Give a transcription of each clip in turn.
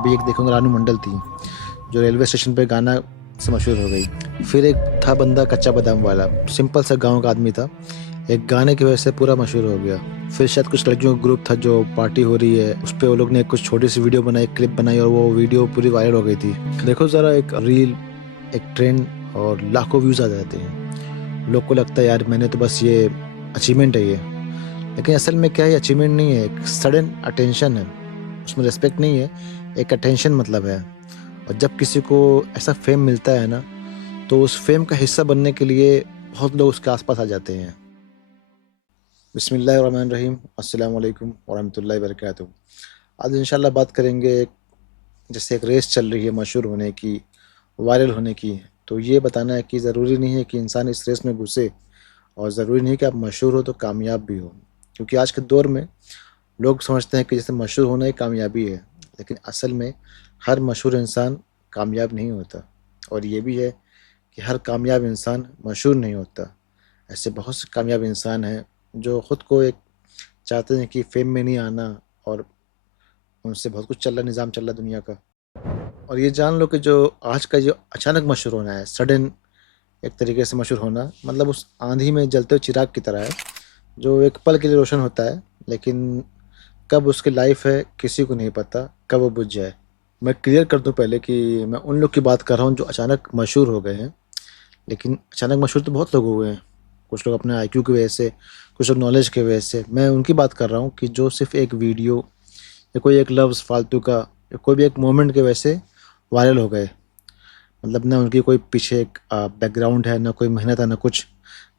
अभी एक देखूँगा रानू मंडल थी, जो रेलवे स्टेशन पे गाना से मशहूर हो गई। फिर एक था बंदा कच्चा बादाम वाला, सिंपल सा गाँव का आदमी था, एक गाने की वजह से पूरा मशहूर हो गया। फिर शायद कुछ लड़कियों का ग्रुप था जो पार्टी हो रही है, उस पे वो लोग ने कुछ छोटी-सी वीडियो बनाई, क्लिप बनाई और वो वीडियो पूरी वायरल हो गई थी। देखो ज़रा एक रील, एक ट्रेंड और लाखों व्यूज़ आ जाते हैं। लोग को लगता है यार मैंने तो बस ये अचीवमेंट है ये, लेकिन असल में क्या है अचीवमेंट नहीं है, एक सडन अटेंशन है। उसमें रिस्पेक्ट नहीं है, एक अटेंशन मतलब है। और जब किसी को ऐसा फेम मिलता है ना, तो उस फेम का हिस्सा बनने के लिए बहुत लोग उसके आस-पास आ जाते हैं। बिस्मिल्लाहिर्रहमानिर्रहीम, अस्सलाम वालेकुम वरहमतुल्लाहि वबरकातुहू। आज इंशाल्लाह बात करेंगे जैसे एक रेस चल रही है मशहूर होने की, वायरल होने की। तो ये बताना है कि ज़रूरी नहीं है कि इंसान इस रेस में घुसे और ज़रूरी नहीं है कि आप मशहूर हो तो कामयाब भी हो। क्योंकि आज के दौर में लोग समझते हैं कि जैसे मशहूर होना ही कामयाबी है, लेकिन असल में हर मशहूर इंसान कामयाब नहीं होता। और ये भी है कि हर कामयाब इंसान मशहूर नहीं होता। ऐसे बहुत से कामयाब इंसान हैं जो खुद को एक चाहते हैं कि फ़ेम में नहीं आना, और उनसे बहुत कुछ चल रहा है, निज़ाम चल रहा है दुनिया का। और ये जान लो कि जो आज का जो अचानक मशहूर होना है, सडन एक तरीके से मशहूर होना, मतलब उस आँधी में जलते हुए चिराग की तरह है, जो एक पल के लिए रोशन होता है, लेकिन कब उसकी लाइफ़ है किसी को नहीं पता, कब वो बुझ जाए। मैं क्लियर कर दूँ पहले कि मैं उन लोग की बात कर रहा हूँ जो अचानक मशहूर हो गए हैं, लेकिन अचानक मशहूर तो बहुत लोग हुए हैं। कुछ लोग अपने आईक्यू की वजह से, कुछ लोग नॉलेज की वजह से। मैं उनकी बात कर रहा हूँ कि जो सिर्फ़ एक वीडियो या कोई एक लफ्ज़ फालतू का या कोई भी एक मोमेंट की वजह से वायरल हो गए। मतलब ना उनकी कोई पीछे एक बैकग्राउंड है, ना कोई मेहनत है, ना कुछ,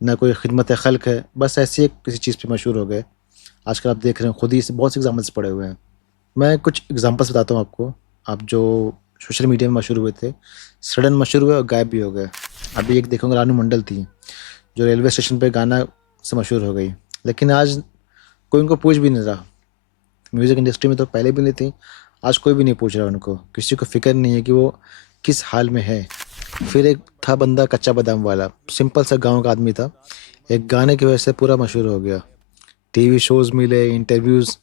ना कोई खिदमत खल्क है। बस ऐसे ही किसी चीज़ पे मशहूर हो गए। आजकल आप देख रहे हैं खुद ही से बहुत से एग्ज़ाम्पल्स पड़े हुए हैं। मैं कुछ एग्ज़ाम्पल्स बताता हूँ आपको, आप जो सोशल मीडिया में मशहूर हुए थे, सडन मशहूर हुए और गायब भी हो गए। अभी एक देखूँगा रानू मंडल थी, जो रेलवे स्टेशन पे गाना से मशहूर हो गई। लेकिन आज कोई उनको पूछ भी नहीं रहा। म्यूज़िक इंडस्ट्री में तो पहले भी नहीं थी, आज कोई भी नहीं पूछ रहा उनको। किसी को फ़िक्र नहीं है कि वो किस हाल में है। फिर एक था बंदा कच्चा बादाम वाला, सिंपल सा गाँव का आदमी था, एक गाने की वजह से पूरा मशहूर हो गया। टीवी शोज़ मिले, इंटरव्यूज़,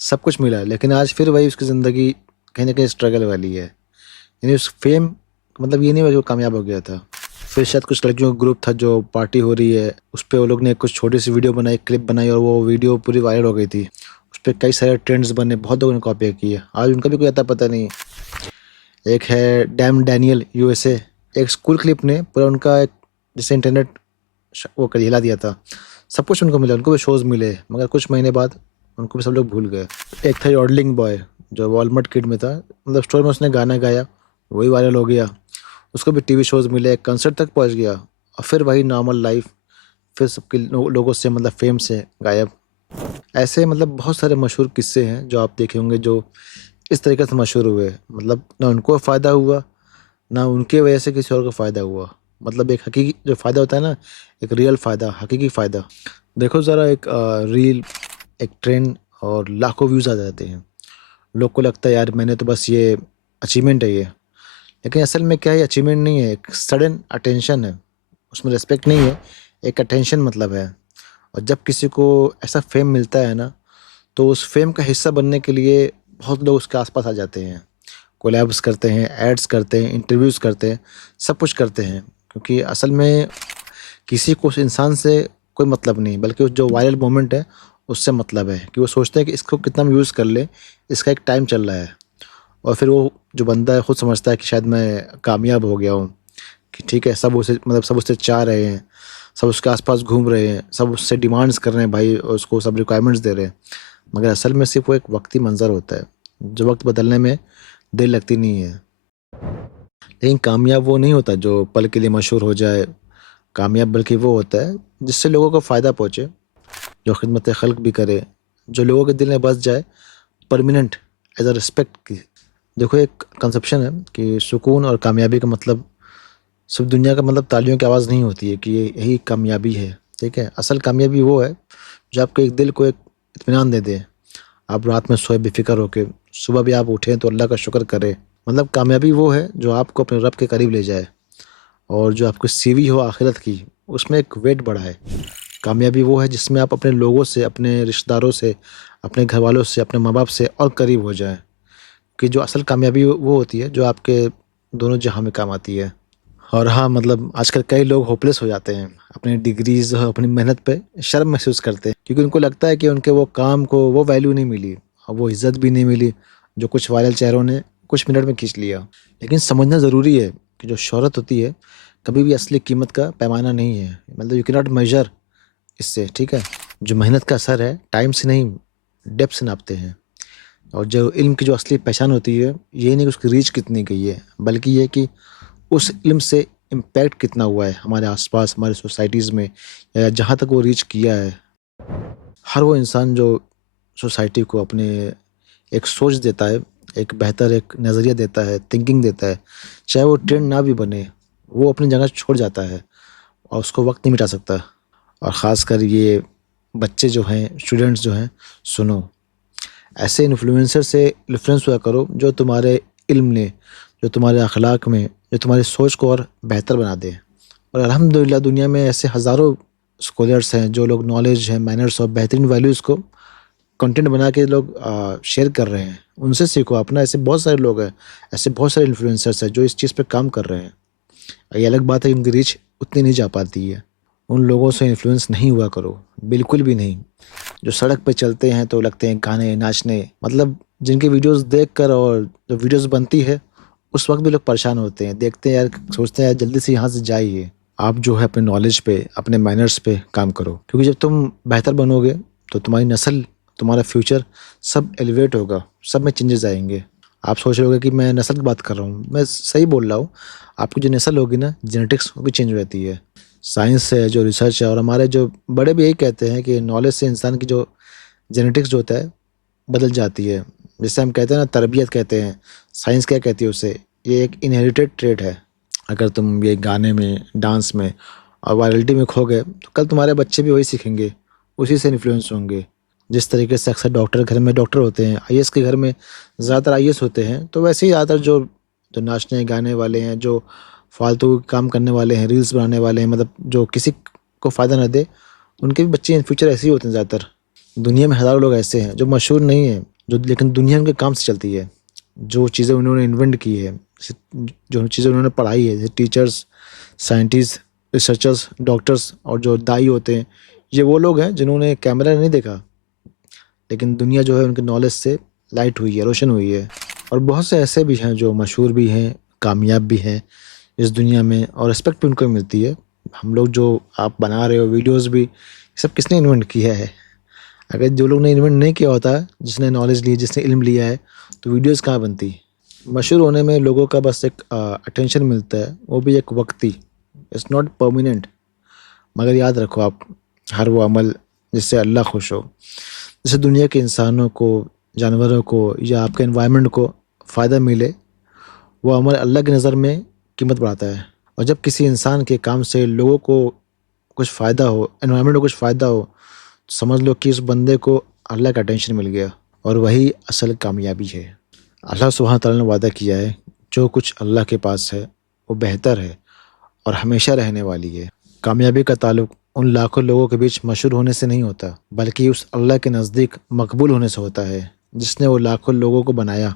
सब कुछ मिला, लेकिन आज फिर वही उसकी ज़िंदगी कहीं न कहीं स्ट्रगल वाली है। यानी उस फ़ेम मतलब ये नहीं हुआ कि वो कामयाब हो गया था। फिर शायद कुछ लड़कियों का ग्रुप था जो पार्टी हो रही है, उस पे वो लोग ने कुछ छोटी-सी वीडियो बनाई, क्लिप बनाई और वो वीडियो पूरी वायरल हो गई थी। उस पे कई सारे ट्रेंड्स बने, बहुत लोगों ने कॉपी की है। आज उनका भी कोई अता पता नहीं। एक है डैम डैनियल यूएसए, एक स्कूल क्लिप ने पूरा उनका एक जैसे इंटरनेट वो कर हिला दिया था। सब कुछ उनको मिला, उनको भी शोज़ मिले, मगर कुछ महीने बाद उनको भी सब लोग भूल गए। एक था यॉडलिंग बॉय जो वॉलमार्ट किड में था, मतलब स्टोर में उसने गाना गाया, वही वायरल हो गया। उसको भी टीवी शोज़ मिले, कंसर्ट तक पहुँच गया और फिर वही नॉर्मल लाइफ़, फिर सबके लोगों से मतलब फ़ेम से गायब। ऐसे मतलब बहुत सारे मशहूर किस्से हैं जो आप देखे होंगे जो इस तरीके से मशहूर हुए। मतलब ना उनको फ़ायदा हुआ, ना उनके वजह से किसी और को फ़ायदा हुआ। मतलब एक हकीकी जो फ़ायदा होता है ना, एक रियल फ़ायदा, हकीकी फ़ायदा। देखो ज़रा एक रील, एक ट्रेंड और लाखों व्यूज़ आ जाते हैं। लोग को लगता है यार मैंने तो बस ये अचीवमेंट है ये, लेकिन असल में क्या है अचीवमेंट नहीं है, एक सडन अटेंशन है। उसमें रिस्पेक्ट नहीं है, एक अटेंशन मतलब है। और जब किसी को ऐसा फ़ेम मिलता है ना, तो उस फ़ेम का हिस्सा बनने के लिए बहुत लोग उसके आस-पास आ जाते हैं। कोलैब्स करते हैं, एड्स करते हैं, इंटरव्यूज़ करते हैं, सब कुछ करते हैं। क्योंकि असल में किसी को उस इंसान से कोई मतलब नहीं, बल्कि उस जो वायरल मोमेंट है, उससे मतलब है कि वो सोचते हैं कि इसको कितना हम यूज़ कर लें, इसका एक टाइम चल रहा है। और फिर वो जो बंदा है खुद समझता है कि शायद मैं कामयाब हो गया हूँ, कि ठीक है सब उसे मतलब सब उससे चाह रहे हैं, सब उसके आस-पास घूम रहे हैं, सब उससे डिमांड्स कर रहे हैं भाई, और उसको सब रिक्वायरमेंट्स दे रहे हैं। मगर असल में सिर्फ़ वो एक वक़्ती मंज़र होता है, जो वक़्त बदलने में देर लगती नहीं है। लेकिन कामयाब वो नहीं होता जो पल के लिए मशहूर हो जाए, कामयाब बल्कि वो होता है जिससे लोगों को फ़ायदा पहुँचे, जो खिदमत खल्क भी करे, जो लोगों के दिल में बस जाए परमानेंट एज़ अ रिस्पेक्ट की। देखो एक कंसेप्शन है कि सुकून और कामयाबी का मतलब सिर्फ़ दुनिया का मतलब तालियों की आवाज़ नहीं होती है कि ये यही कामयाबी है, ठीक है? असल कामयाबी वो है जो आपके एक दिल को एक इत्मीनान दे दे। आप रात में सोए बेफ़िक्र होके, सुबह भी आप उठें तो अल्लाह का शुक्र करें। मतलब कामयाबी वो है जो आपको अपने रब के करीब ले जाए, और जो आपकी सीवी हो आखिरत की, उसमें एक वेट बढ़ाए। कामयाबी वो है जिसमें आप अपने लोगों से, अपने रिश्तेदारों से, अपने घरवालों से, अपने माँ-बाप से और करीब हो जाएँ। कि जो असल कामयाबी वो होती है जो आपके दोनों जहां में काम आती है। और हाँ, मतलब आजकल कई लोग होपलेस हो जाते हैं अपनी डिग्रीज और अपनी मेहनत पे शर्म महसूस करते हैं, क्योंकि उनको लगता है कि उनके वो काम को वो वैल्यू नहीं मिली और वो इज्जत भी नहीं मिली जो कुछ वायरल चेहरों ने कुछ मिनट में खींच लिया। लेकिन समझना ज़रूरी है कि जो शोहरत होती है कभी भी असली कीमत का पैमाना नहीं है, मतलब यू कैन नॉट मेजर इससे, ठीक है। जो मेहनत का असर है टाइम से नहीं, डेप्थ से नापते हैं। और जो इल्म की जो असली पहचान होती है ये नहीं कि उसकी रीच कितनी गई है, बल्कि ये कि उस इल्म से इम्पैक्ट कितना हुआ है हमारे आसपास, हमारे सोसाइटीज़ में, या जहाँ तक वो रीच किया है। हर वो इंसान जो सोसाइटी को अपने एक सोच देता है, एक बेहतर एक नज़रिया देता है, थिंकिंग देता है, चाहे वो ट्रेंड ना भी बने, वो अपनी जगह छोड़ जाता है और उसको वक्त नहीं मिटा सकता। और ख़ासकर ये बच्चे जो हैं, स्टूडेंट्स जो हैं, सुनो, ऐसे इन्फ्लुएंसर से इन्फ्लुएंस हुआ करो जो तुम्हारे इल्म ने, जो तुम्हारे अखलाक में, जो तुम्हारी सोच को और बेहतर बना दे। और अल्हम्दुलिल्लाह दुनिया में ऐसे हज़ारों स्कॉलर्स हैं जो लोग नॉलेज है, मैनर्स और बेहतरीन वैल्यूज़ को कंटेंट बना के लोग शेयर कर रहे हैं। उनसे सीखो अपना। ऐसे बहुत सारे लोग हैं, ऐसे बहुत सारे इन्फ्लुएंसर्स हैं जो इस चीज़ पे काम कर रहे हैं। ये अलग बात है कि उनकी रीच उतनी नहीं जा पाती है। उन लोगों से इन्फ्लुएंस नहीं हुआ करो, बिल्कुल भी नहीं। जो सड़क पे चलते हैं तो लगते हैं गाने, नाचने, मतलब जिनकी वीडियोस देखकर और जो वीडियोस बनती है उस वक्त भी लोग परेशान होते हैं, देखते हैं यार, सोचते हैं यार जल्दी से यहाँ से जाइए। आप जो है अपने नॉलेज पे, अपने मैनर्स पे काम करो, क्योंकि जब तुम बेहतर बनोगे तो तुम्हारी नस्ल, तुम्हारा फ्यूचर सब एलिवेट होगा, सब में चेंजेस आएंगे। आप सोच रहे होगे कि मैं नस्ल की बात कर रहा हूँ, मैं सही बोल रहा हूँ। आपकी जो नस्ल होगी ना, जेनेटिक्स वो भी चेंज हो जाती है। साइंस से जो रिसर्च है और हमारे जो बड़े भी यही कहते हैं कि नॉलेज से इंसान की जो जेनेटिक्स जो होता है बदल जाती है। जिससे हम कहते हैं ना, तरबियत कहते हैं। साइंस क्या कहती है उसे? ये एक इनहेरिटेड ट्रेट है। अगर तुम ये गाने में, डांस में और वायरलिटी में खो गए तो कल तुम्हारे बच्चे भी वही सीखेंगे, उसी से इन्फ्लुएंस होंगे। जिस तरीके से अक्सर डॉक्टर घर में डॉक्टर होते हैं, आईएएस के घर में ज़्यादातर आईएएस होते हैं, तो वैसे ही ज़्यादातर जो जो नाचने गाने वाले हैं, जो फालतू काम करने वाले हैं, रील्स बनाने वाले हैं, मतलब जो किसी को फ़ायदा ना दे, उनके भी बच्चे इन फ्यूचर ऐसे ही होते हैं ज़्यादातर। दुनिया में हज़ारों लोग ऐसे हैं जो मशहूर नहीं हैं, जो लेकिन दुनिया उनके काम से चलती है। जो चीज़ें उन्होंने इन्वेंट की है, जो चीज़ें उन्होंने पढ़ाई है, जैसे टीचर्स, साइंटिस्ट, रिसर्चर्स, डॉक्टर्स और जो दाई होते हैं, ये वो लोग हैं जिन्होंने कैमरा नहीं देखा, लेकिन दुनिया जो है उनके नॉलेज से लाइट हुई है, रोशन हुई है। और बहुत से ऐसे भी हैं जो मशहूर भी हैं, कामयाब भी हैं इस दुनिया में, और रिस्पेक्ट भी उनको मिलती है। हम लोग जो आप बना रहे हो वीडियोस भी, ये सब किसने इन्वेंट किया है? अगर जो लोग ने इन्वेंट नहीं किया होता, जिसने नॉलेज ली, जिसने इल्म लिया है, तो वीडियोस कहाँ बनती? मशहूर होने में लोगों का बस एक अटेंशन मिलता है, वो भी एक वक्ती, इट्स नॉट परमानेंट। मगर याद रखो आप, हर वो अमल जिससे अल्लाह खुश हो, जैसे दुनिया के इंसानों को, जानवरों को या आपके एनवायरनमेंट को फ़ायदा मिले, वो अमल अल्लाह की नज़र में कीमत बढ़ाता है। और जब किसी इंसान के काम से लोगों को कुछ फ़ायदा हो, एनवायरनमेंट को कुछ फ़ायदा हो, तो समझ लो कि उस बंदे को अल्लाह का अटेंशन मिल गया, और वही असल कामयाबी है। अल्लाह सुब्हानहू तआला ने वादा किया है, जो कुछ अल्लाह के पास है वो बेहतर है और हमेशा रहने वाली है। कामयाबी का ताल्लुक उन लाखों लोगों के बीच मशहूर होने से नहीं होता, बल्कि उस अल्लाह के नज़दीक मकबूल होने से होता है जिसने वो लाखों लोगों को बनाया